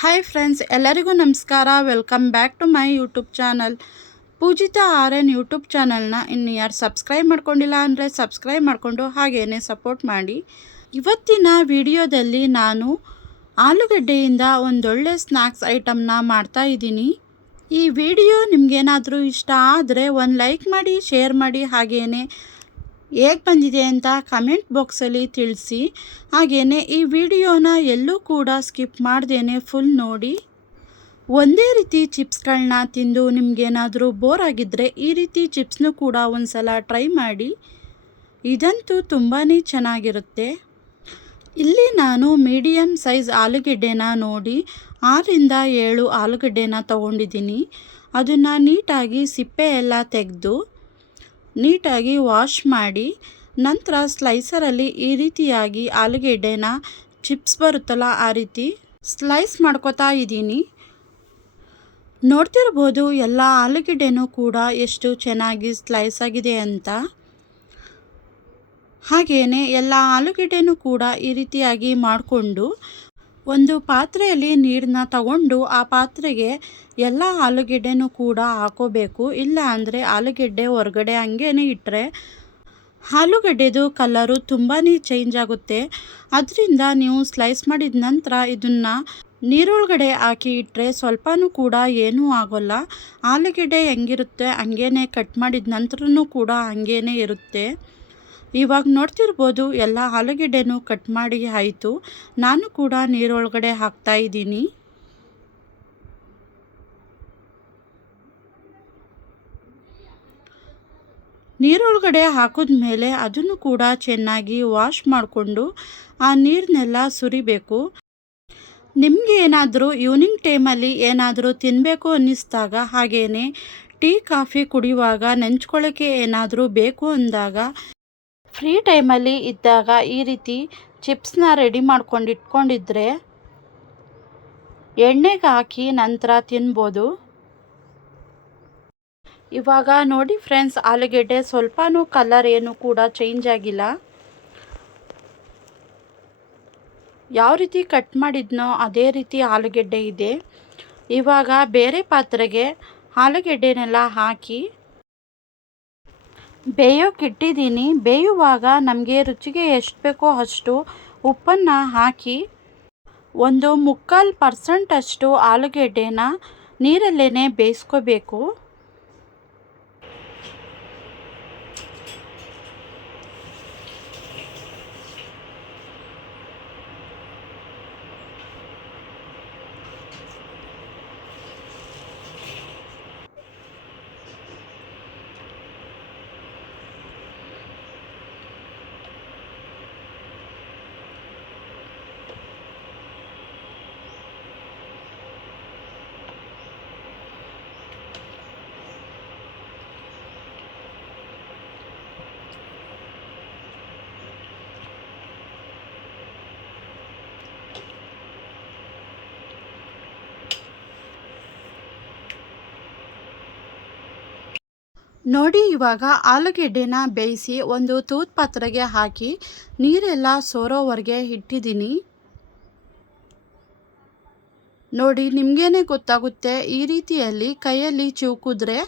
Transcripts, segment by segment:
Hi friends, ಎಲ್ಲರಿಗೂ ನಮಸ್ಕಾರ. Welcome back to my YouTube channel Pujitha RN YouTube ಚಾನಲ್ನ ಇನ್ನು ಯಾರು ಸಬ್ಸ್ಕ್ರೈಬ್ ಮಾಡ್ಕೊಂಡಿಲ್ಲ ಅಂದರೆ ಸಬ್ಸ್ಕ್ರೈಬ್ ಮಾಡಿಕೊಂಡು ಹಾಗೇನೆ ಸಪೋರ್ಟ್ ಮಾಡಿ. ಇವತ್ತಿನ ವಿಡಿಯೋದಲ್ಲಿ ನಾನು ಆಲೂಗಡ್ಡೆಯಿಂದ ಒಂದೊಳ್ಳೆ ಸ್ನ್ಯಾಕ್ಸ್ ಐಟಮ್ನ ಮಾಡ್ತಾ ಇದ್ದೀನಿ. ಈ ವಿಡಿಯೋ ನಿಮಗೇನಾದರೂ ಇಷ್ಟ ಆದರೆ ಒಂದು ಲೈಕ್ ಮಾಡಿ, ಶೇರ್ ಮಾಡಿ, ಹಾಗೇನೆ ಹೇಗೆ ಬಂದಿದೆ ಅಂತ ಕಮೆಂಟ್ ಬಾಕ್ಸಲ್ಲಿ ತಿಳಿಸಿ. ಹಾಗೆಯೇ ಈ ವಿಡಿಯೋನ ಎಲ್ಲೂ ಕೂಡ ಸ್ಕಿಪ್ ಮಾಡ್ದೇನೆ ಫುಲ್ ನೋಡಿ. ಒಂದೇ ರೀತಿ ಚಿಪ್ಸ್ಗಳನ್ನ ತಿಂದು ನಿಮಗೇನಾದರೂ ಬೋರ್ ಆಗಿದ್ದರೆ ಈ ರೀತಿ ಚಿಪ್ಸ್ನೂ ಕೂಡ ಒಂದು ಸಲ ಟ್ರೈ ಮಾಡಿ. ಇದಂತೂ ತುಂಬಾ ಚೆನ್ನಾಗಿರುತ್ತೆ. ಇಲ್ಲಿ ನಾನು ಮೀಡಿಯಮ್ ಸೈಜ್ ಆಲೂಗೆಡ್ಡೆನ ನೋಡಿ 6ರಿಂದ 7 ಆಲೂಗಡ್ಡೆನ ತೊಗೊಂಡಿದ್ದೀನಿ. ಅದನ್ನು ನೀಟಾಗಿ ಸಿಪ್ಪೆ ಎಲ್ಲ ತೆಗೆದು ನೀಟಾಗಿ ವಾಶ್ ಮಾಡಿ ನಂತರ ಸ್ಲೈಸರಲ್ಲಿ ಈ ರೀತಿಯಾಗಿ ಆಲೂಗೆಡ್ಡೆನ ಚಿಪ್ಸ್ ಬರುತ್ತಲ್ಲ ಆ ರೀತಿ ಸ್ಲೈಸ್ ಮಾಡ್ಕೋತಾ ಇದ್ದೀನಿ. ನೋಡ್ತಿರ್ಬೋದು ಎಲ್ಲ ಆಲೂಗೆಡ್ಡೆನೂ ಕೂಡ ಎಷ್ಟು ಚೆನ್ನಾಗಿ ಸ್ಲೈಸ್ ಆಗಿದೆ ಅಂತ. ಹಾಗೆಯೇ ಎಲ್ಲ ಆಲೂಗೆಡ್ಡೆನೂ ಕೂಡ ಈ ರೀತಿಯಾಗಿ ಮಾಡಿಕೊಂಡು ಒಂದು ಪಾತ್ರೆಯಲ್ಲಿ ನೀರನ್ನ ತಗೊಂಡು ಆ ಪಾತ್ರೆಗೆ ಎಲ್ಲ ಆಲೂಗೆಡ್ಡೆನೂ ಕೂಡ ಹಾಕೋಬೇಕು. ಇಲ್ಲ ಅಂದರೆ ಆಲೂಗೆಡ್ಡೆ ಹೊರಗಡೆ ಹಂಗೇ ಇಟ್ಟರೆ ಆಲೂಗಡ್ಡೆದು ಕಲರು ತುಂಬಾ ಚೇಂಜ್ ಆಗುತ್ತೆ. ಅದರಿಂದ ನೀವು ಸ್ಲೈಸ್ ಮಾಡಿದ ನಂತರ ಇದನ್ನು ನೀರೊಳಗಡೆ ಹಾಕಿ ಇಟ್ಟರೆ ಸ್ವಲ್ಪನೂ ಕೂಡ ಏನೂ ಆಗೋಲ್ಲ. ಆಲೂಗೆಡ್ಡೆ ಹೆಂಗಿರುತ್ತೆ ಹಂಗೇ ಕಟ್ ಮಾಡಿದ ನಂತರನೂ ಕೂಡ ಹಂಗೇ ಇರುತ್ತೆ. ಇವಾಗ ನೋಡ್ತಿರ್ಬೋದು ಎಲ್ಲ ಆಲೂಗೆಡ್ಡೆನೂ ಕಟ್ ಮಾಡಿ ಆಯಿತು. ನಾನು ಕೂಡ ನೀರೊಳಗಡೆ ಹಾಕ್ತಾ ಇದ್ದೀನಿ. ನೀರೊಳಗಡೆ ಹಾಕಿದ್ಮೇಲೆ ಅದನ್ನು ಕೂಡ ಚೆನ್ನಾಗಿ ವಾಶ್ ಮಾಡಿಕೊಂಡು ಆ ನೀರನ್ನೆಲ್ಲ ಸುರಿಬೇಕು. ನಿಮಗೆ ಏನಾದರೂ ಈವ್ನಿಂಗ್ ಟೈಮಲ್ಲಿ ಏನಾದರೂ ತಿನ್ನಬೇಕು ಅನ್ನಿಸ್ದಾಗ ಹಾಗೆಯೇ ಟೀ ಕಾಫಿ ಕುಡಿಯುವಾಗ ನೆಂಚ್ಕೊಳ್ಳೋಕ್ಕೆ ಏನಾದರೂ ಬೇಕು ಅಂದಾಗ ಫ್ರೀ ಟೈಮಲ್ಲಿ ಇದ್ದಾಗ ಈ ರೀತಿ ಚಿಪ್ಸ್ನ ರೆಡಿ ಮಾಡ್ಕೊಂಡು ಇಟ್ಕೊಂಡಿದ್ರೆ ಎಣ್ಣೆಗೆ ಹಾಕಿ ನಂತರ ತಿನ್ಬೋದು. ಇವಾಗ ನೋಡಿ ಫ್ರೆಂಡ್ಸ್, ಆಲೂಗೆಡ್ಡೆ ಸ್ವಲ್ಪನೂ ಕಲರ್ ಏನು ಕೂಡ ಚೇಂಜ್ ಆಗಿಲ್ಲ. ಯಾವ ರೀತಿ ಕಟ್ ಮಾಡಿದ್ನೋ ಅದೇ ರೀತಿ ಆಲೂಗೆಡ್ಡೆ ಇದೆ. ಇವಾಗ ಬೇರೆ ಪಾತ್ರೆಗೆ ಆಲೂಗೆಡ್ಡೆನೆಲ್ಲ ಹಾಕಿ ಬೇಯೋಕ್ಕಿಟ್ಟಿದ್ದೀನಿ. ಬೇಯುವಾಗ ನಮಗೆ ರುಚಿಗೆ ಎಷ್ಟು ಬೇಕೋ ಅಷ್ಟು ಉಪ್ಪನ್ನು ಹಾಕಿ 1/4% ಅಷ್ಟು ಆಲೂಗೆಡ್ಡೆನ ನೀರಲ್ಲೇ ಬೇಯಿಸ್ಕೋಬೇಕು. ನೋಡಿ ಇವಾಗ ಆಲೂಗೆಡ್ಡೆನ ಬೇಯಿಸಿ ಒಂದು ತೂತ್ ಪಾತ್ರೆಗೆ ಹಾಕಿ ನೀರೆಲ್ಲ ಸೋರೋವರೆಗೆ ಇಟ್ಟಿದ್ದೀನಿ. ನೋಡಿ ನಿಮಗೇನೆ ಗೊತ್ತಾಗುತ್ತೆ. ಈ ರೀತಿಯಲ್ಲಿ ಕೈಯಲ್ಲಿ ಚಿವುಕಿದ್ರೆ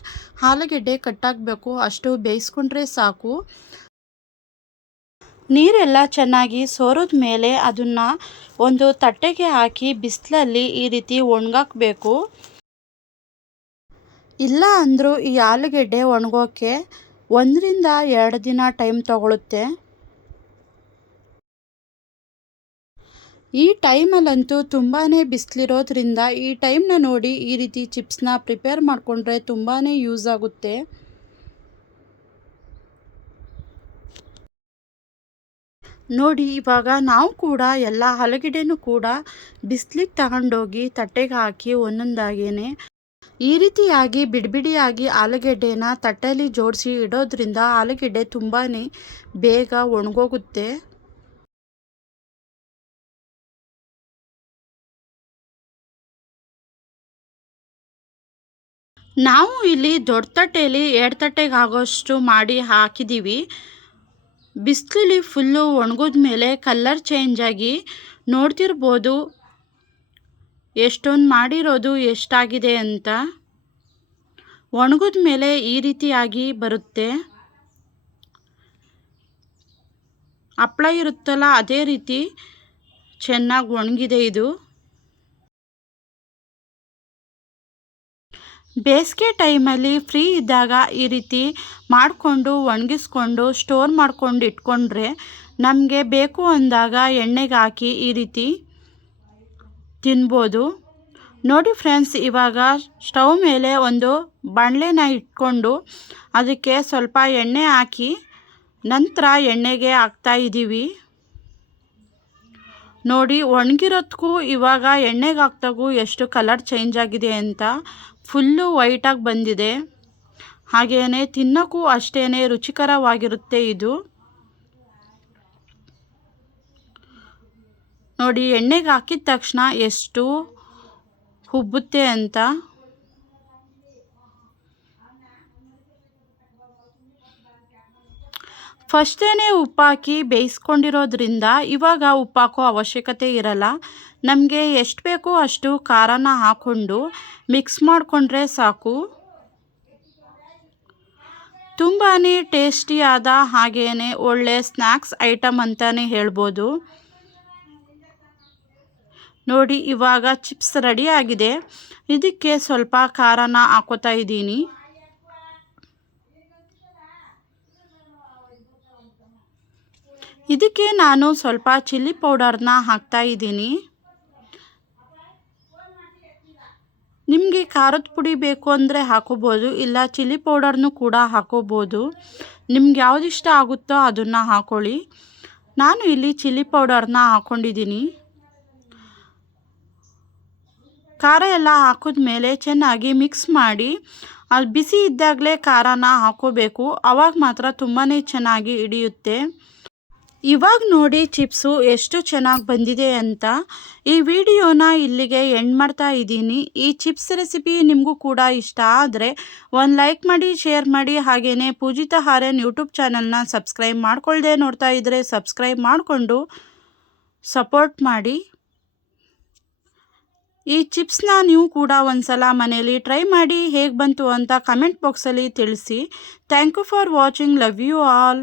ಆಲೂಗೆಡ್ಡೆ ಕಟ್ಟಾಗಬೇಕು ಅಷ್ಟು ಬೇಯಿಸ್ಕೊಂಡ್ರೆ ಸಾಕು. ನೀರೆಲ್ಲ ಚೆನ್ನಾಗಿ ಸೋರಿದ ಮೇಲೆ ಅದನ್ನು ಒಂದು ತಟ್ಟೆಗೆ ಹಾಕಿ ಬಿಸಿಲಲ್ಲಿ ಈ ರೀತಿ ಒಣಗಾಕಬೇಕು. ಇಲ್ಲ ಅಂದರೂ ಈ ಆಲೂಗೆಡ್ಡೆ ಒಣಗೋಕ್ಕೆ 1ರಿಂದ 2 ದಿನ ಟೈಮ್ ತಗೊಳುತ್ತೆ. ಈ ಟೈಮಲ್ಲಂತೂ ತುಂಬಾ ಬಿಸಿಲಿರೋದ್ರಿಂದ ಈ ಟೈಮ್ನ ನೋಡಿ ಈ ರೀತಿ ಚಿಪ್ಸ್ನ ಪ್ರಿಪೇರ್ ಮಾಡಿಕೊಂಡ್ರೆ ತುಂಬಾ ಯೂಸ್ ಆಗುತ್ತೆ. ನೋಡಿ ಇವಾಗ ನಾವು ಕೂಡ ಎಲ್ಲ ಆಲೂಗೆಡ್ಡೆನೂ ಕೂಡ ಬಿಸಿಲಿಗೆ ತಗೊಂಡೋಗಿ ತಟ್ಟೆಗೆ ಹಾಕಿ ಒಂದೊಂದಾಗೇನೆ ಈ ರೀತಿಯಾಗಿ ಬಿಡಿಬಿಡಿಯಾಗಿ ಆಲೂಗೆಡ್ಡೆನ ತಟ್ಟೆಯಲ್ಲಿ ಜೋಡಿಸಿ ಇಡೋದ್ರಿಂದ ಆಲೂಗೆಡ್ಡೆ ತುಂಬಾ ಬೇಗ ಒಣಗೋಗುತ್ತೆ. ನಾವು ಇಲ್ಲಿ ದೊಡ್ಡ ತಟ್ಟೆಯಲ್ಲಿ 2 ತಟ್ಟೆಗೆ ಆಗೋಷ್ಟು ಮಾಡಿ ಹಾಕಿದ್ದೀವಿ. ಬಿಸಿಲಲ್ಲಿ ಫುಲ್ಲು ಒಣಗಿದ ಮೇಲೆ ಕಲರ್ ಚೇಂಜ್ ಆಗಿ ನೋಡ್ತಿರ್ಬೋದು ಎಷ್ಟೊಂದು ಮಾಡಿರೋದು ಎಷ್ಟಾಗಿದೆ ಅಂತ. ಒಣಗಿದ ಮೇಲೆ ಈ ರೀತಿಯಾಗಿ ಬರುತ್ತೆ. ಹಪ್ಪಳ ಇರುತ್ತಲ್ಲ ಅದೇ ರೀತಿ ಚೆನ್ನಾಗಿ ಒಣಗಿದೆ ಇದು. ಬೇಸಿಗೆ ಟೈಮಲ್ಲಿ ಫ್ರೀ ಇದ್ದಾಗ ಈ ರೀತಿ ಮಾಡಿಕೊಂಡು ಒಣಗಿಸ್ಕೊಂಡು ಸ್ಟೋರ್ ಮಾಡ್ಕೊಂಡು ಇಟ್ಕೊಂಡ್ರೆ ನಮಗೆ ಬೇಕು ಅಂದಾಗ ಎಣ್ಣೆಗೆ ಹಾಕಿ ಈ ರೀತಿ ತಿನ್ಬೋದು. ನೋಡಿ ಫ್ರೆಂಡ್ಸ್, ಇವಾಗ ಸ್ಟವ್ ಮೇಲೆ ಒಂದು ಬಾಣಲೆನ ಇಟ್ಕೊಂಡು ಅದಕ್ಕೆ ಸ್ವಲ್ಪ ಎಣ್ಣೆ ಹಾಕಿ ನಂತರ ಎಣ್ಣೆಗೆ ಹಾಕ್ತಾ ಇದ್ದೀವಿ. ನೋಡಿ ಒಣಗಿರೋದಕ್ಕೂ ಇವಾಗ ಎಣ್ಣೆಗೆ ಹಾಕ್ದಾಗೂ ಎಷ್ಟು ಕಲರ್ ಚೇಂಜ್ ಆಗಿದೆ ಅಂತ. ಫುಲ್ಲು ವೈಟಾಗಿ ಬಂದಿದೆ. ಹಾಗೆಯೇ ತಿನ್ನೋಕ್ಕೂ ಅಷ್ಟೇ ರುಚಿಕರವಾಗಿರುತ್ತೆ ಇದು. ನೋಡಿ ಎಣ್ಣೆಗೆ ಹಾಕಿದ ತಕ್ಷಣ ಎಷ್ಟು ಉಬ್ಬುತ್ತೆ ಅಂತ. ಫಸ್ಟೇ ಉಪ್ಪು ಹಾಕಿ ಬೇಯಿಸ್ಕೊಂಡಿರೋದ್ರಿಂದ ಇವಾಗ ಉಪ್ಪು ಹಾಕೋ ಅವಶ್ಯಕತೆ ಇರಲ್ಲ. ನಮಗೆ ಎಷ್ಟು ಬೇಕೋ ಅಷ್ಟು ಖಾರನ ಹಾಕ್ಕೊಂಡು ಮಿಕ್ಸ್ ಮಾಡಿಕೊಂಡ್ರೆ ಸಾಕು. ತುಂಬಾ ಟೇಸ್ಟಿಯಾದ ಹಾಗೆಯೇ ಒಳ್ಳೆ ಸ್ನ್ಯಾಕ್ಸ್ ಐಟಮ್ ಅಂತಲೇ ಹೇಳ್ಬೋದು. ನೋಡಿ ಇವಾಗ ಚಿಪ್ಸ್ ರೆಡಿ ಆಗಿದೆ. ಇದಕ್ಕೆ ಸ್ವಲ್ಪ ಖಾರನ ಹಾಕೋತಾ ಇದ್ದೀನಿ. ಇದಕ್ಕೆ ನಾನು ಸ್ವಲ್ಪ ಚಿಲ್ಲಿ ಪೌಡರ್ನ ಹಾಕ್ತಾ ಇದ್ದೀನಿ. ನಿಮಗೆ ಖಾರದ ಪುಡಿ ಬೇಕು ಅಂದರೆ ಹಾಕೋಬೋದು, ಇಲ್ಲ ಚಿಲ್ಲಿ ಪೌಡರ್ನೂ ಕೂಡ ಹಾಕೋಬೋದು. ನಿಮ್ಗೆ ಯಾವ್ದು ಇಷ್ಟ ಆಗುತ್ತೋ ಅದನ್ನು ಹಾಕೊಳ್ಳಿ. ನಾನು ಇಲ್ಲಿ ಚಿಲ್ಲಿ ಪೌಡರ್ನ ಹಾಕ್ಕೊಂಡಿದ್ದೀನಿ. ಖಾರ ಎಲ್ಲ ಹಾಕಿದ್ಮೇಲೆ ಚೆನ್ನಾಗಿ ಮಿಕ್ಸ್ ಮಾಡಿ ಅಲ್ಲಿ ಬಿಸಿ ಇದ್ದಾಗಲೇ ಖಾರನ ಹಾಕೋಬೇಕು. ಆವಾಗ ಮಾತ್ರ ತುಂಬಾ ಚೆನ್ನಾಗಿ ಹಿಡಿಯುತ್ತೆ. ಇವಾಗ ನೋಡಿ ಚಿಪ್ಸು ಎಷ್ಟು ಚೆನ್ನಾಗಿ ಬಂದಿದೆ ಅಂತ. ಈ ವಿಡಿಯೋನ ಇಲ್ಲಿಗೆ ಎಂಡ್ ಮಾಡ್ತಾ ಇದ್ದೀನಿ. ಈ ಚಿಪ್ಸ್ ರೆಸಿಪಿ ನಿಮಗೂ ಕೂಡ ಇಷ್ಟ ಆದರೆ ಒಂದು ಲೈಕ್ ಮಾಡಿ, ಶೇರ್ ಮಾಡಿ. ಹಾಗೆಯೇ ಪೂಜಿತಾ ಆರ್ಯನ್ ಯೂಟ್ಯೂಬ್ ಚಾನಲ್ನ ಸಬ್ಸ್ಕ್ರೈಬ್ ಮಾಡ್ಕೊಳ್ಳದೆ ನೋಡ್ತಾ ಇದ್ದರೆ ಸಬ್ಸ್ಕ್ರೈಬ್ ಮಾಡಿಕೊಂಡು ಸಪೋರ್ಟ್ ಮಾಡಿ. ಈ ಚಿಪ್ಸ್ನ ನೀವು ಕೂಡ ಒಂದ್ಸಲ ಮನೆಯಲ್ಲಿ ಟ್ರೈ ಮಾಡಿ ಹೇಗೆ ಬಂತು ಅಂತ ಕಮೆಂಟ್ ಬಾಕ್ಸಲ್ಲಿ ತಿಳಿಸಿ. Thank you for watching. Love you all.